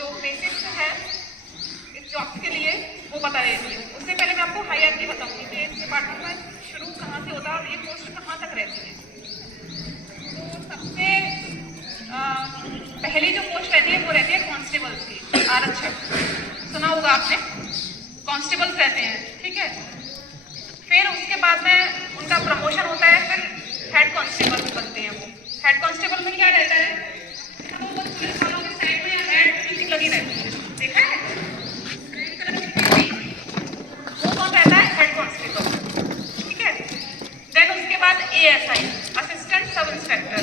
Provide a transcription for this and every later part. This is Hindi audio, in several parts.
जो बेसिक्स है इस जॉब के लिए वो बता देती हूँ। उससे पहले मैं आपको हायरार्की बताऊंगी कि इस डिपार्टमेंट में शुरू कहाँ से होता है और ये पोस्ट कहाँ तक रहती है। तो सबसे पहली जो पोस्ट रहती है वो रहती है कांस्टेबल्स की, आरक्षक। सुना होगा आपने, कांस्टेबल्स रहते हैं, ठीक है। फिर उसके बाद में उनका प्रमोशन होता है, फिर हेड कांस्टेबल बनते हैं वो। हेड कांस्टेबल में क्या रहता है, तो वो पुलिस वालों के साइड में रेड फीलिंग लगी रहती है, देखा है, वो कौन रहता है, हेड कांस्टेबल, ठीक है। देन उसके बाद ASI, असिस्टेंट सब इंस्पेक्टर।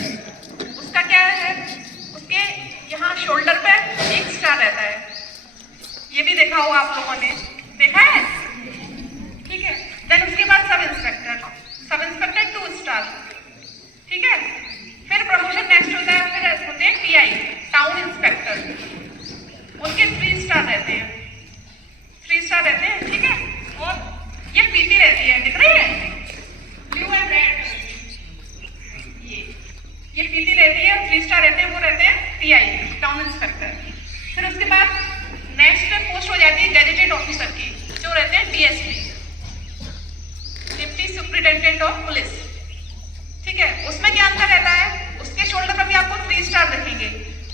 उसका क्या है, उसके यहाँ शोल्डर पे एक स्टार रहता है, ये भी देखा होगा आप लोगों ने, देखा है, ठीक है। देन उसके बाद सब इंस्पेक्टर 2 स्टार, ठीक है। फिर प्रमोशन नेक्स्ट होता है, फिर होते हैं TI, टाउन इंस्पेक्टर, उनके 3 स्टार रहते हैं, 3 स्टार रहते हैं, ठीक है। और ये PT रहती है, दिख रही है, ब्लू एंड रेड, ये PT रहती है, 3 स्टार रहते हैं, वो रहते हैं TI, टाउन इंस्पेक्टर। फिर उसके बाद नेक्स्ट पोस्ट हो जाती है गैजेटेड ऑफिसर की, जो रहते हैं DSP, deputy superintendent of police, ठीक है। उसमें क्या अंतर रहता है, उसके शोल्डर पर भी आपको 3 स्टार दिखेंगे,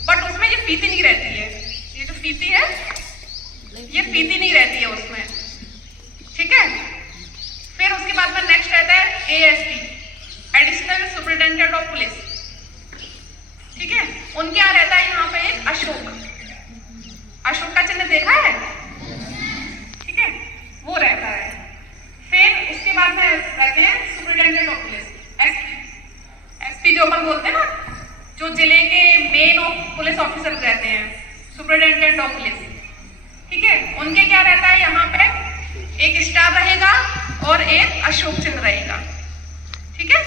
बट उसमें ये फीती नहीं रहती है, ये जो फीती है ये फीती नहीं रहती है उसमें, ठीक है। फिर उसके बाद में नेक्स्ट रहता है ASP, additional superintendent of police, ठीक है। उनके यहाँ रहता है यहाँ पे एक अशोक का चिन्ह देखा है, ठीक है, वो रहता है। फिर उसके बाद में रहते हैं सुपरिटेंडेंट ऑफ पुलिस, SP जो अपन बोलते हैं ना, जो जिले के मेन पुलिस ऑफिसर रहते हैं, सुपरिटेंडेंट ऑफ पुलिस, ठीक है। उनके क्या रहता है, यहाँ पे एक स्टार रहेगा और एक अशोक चिन्ह रहेगा, ठीक है।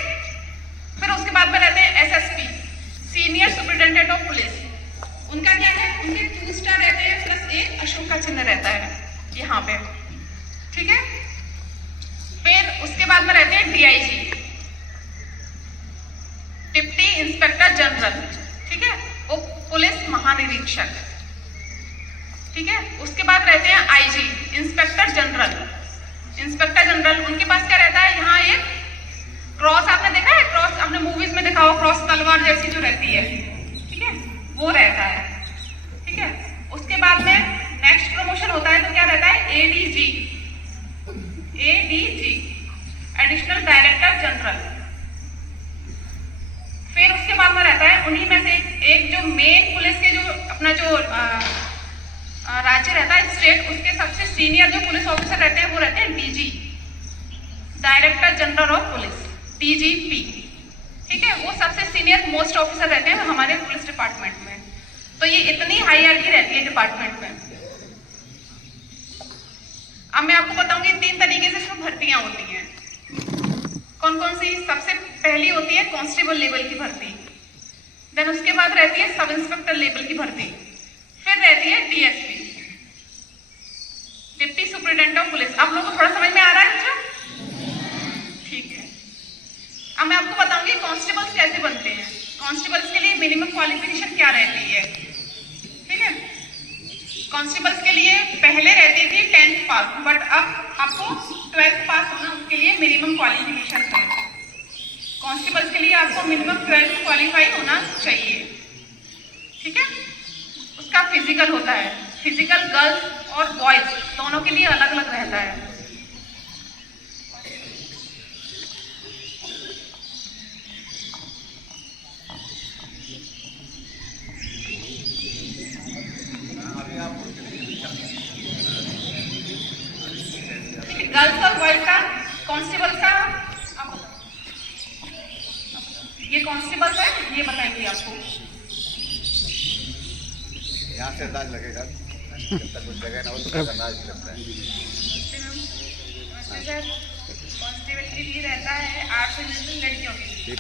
फिर उसके बाद में रहते हैं SSP, senior superintendent of police. उनका क्या है, उनके 2 स्टार रहते हैं प्लस एक अशोक का चिन्ह रहता है यहाँ पे, ठीक है। फिर उसके बाद में रहते हैं DIG, डिप्टी इंस्पेक्टर जनरल, ठीक है, वो पुलिस महानिरीक्षक, ठीक है। उसके बाद रहते हैं IG, इंस्पेक्टर जनरल। उनके पास क्या रहता है, यहाँ एक क्रॉस, आपने देखा है क्रॉस, आपने मूवीज में देखा हो, क्रॉस तलवार जैसी जो रहती है, ठीक है, वो रहता है, ठीक है। उसके बाद में नेक्स्ट प्रमोशन होता है तो क्या रहता है, ADG, एडिशनल डायरेक्टर जनरल। फिर उसके बाद में रहता है उन्हीं में से एक जो मेन पुलिस के जो अपना जो राज्य रहता है, स्टेट, उसके सबसे सीनियर जो पुलिस ऑफिसर रहते हैं वो रहते हैं DG, director general of police, DGP, ठीक है। वो सबसे सीनियर मोस्ट ऑफिसर रहते हैं हमारे पुलिस डिपार्टमेंट में। तो ये इतनी हायरार्की रहती है डिपार्टमेंट में। अब मैं आपको बताऊंगी 3 तरीके से इसमें भर्तियां होती हैं, कौन कौन सी। सबसे पहली होती है कांस्टेबल लेवल की भर्ती, देन उसके बाद रहती है सब इंस्पेक्टर लेवल की भर्ती, फिर रहती है DSP, deputy superintendent of police. आप लोगों को थोड़ा समझ में आ रहा है बच्चों, ठीक है। अब मैं आपको बताऊंगी कांस्टेबल्स कैसे बनते हैं। कांस्टेबल्स के लिए मिनिमम क्वालिफिकेशन क्या रहती है, ठीक है। कांस्टेबल्स के लिए पहले रहती थी 10th पास, बट अब आपको 12th पास होना उसके लिए मिनिमम क्वालिफिकेशन है। कांस्टेबल्स के लिए आपको मिनिमम 12th क्वालिफाई होना चाहिए, ठीक है। उसका फिजिकल होता है, फिजिकल गर्ल्स और बॉयज दोनों के लिए अलग अलग रहता है। गर्ल्स और बॉयज का, कांस्टेबल का, ये कांस्टेबल है, ये बताएंगे आपको। यहाँ से अंदाज लगेगा, जब तक कुछ जगह ना हो तो अंदाज लगता है। कांस्टेबल के लिए रहता है 8 से लड़कियों के लिए,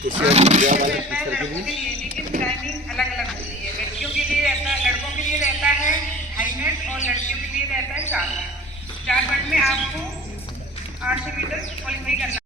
लड़कों के लिए, लेकिन टाइमिंग अलग अलग होती है। लड़कियों के लिए रहता है, लड़कों के लिए रहता है 2.5 मिनट और लड़कियों के लिए रहता है 4 मिनट। 4 मिनट में आपको 800 मीटर क्वालिफाई करना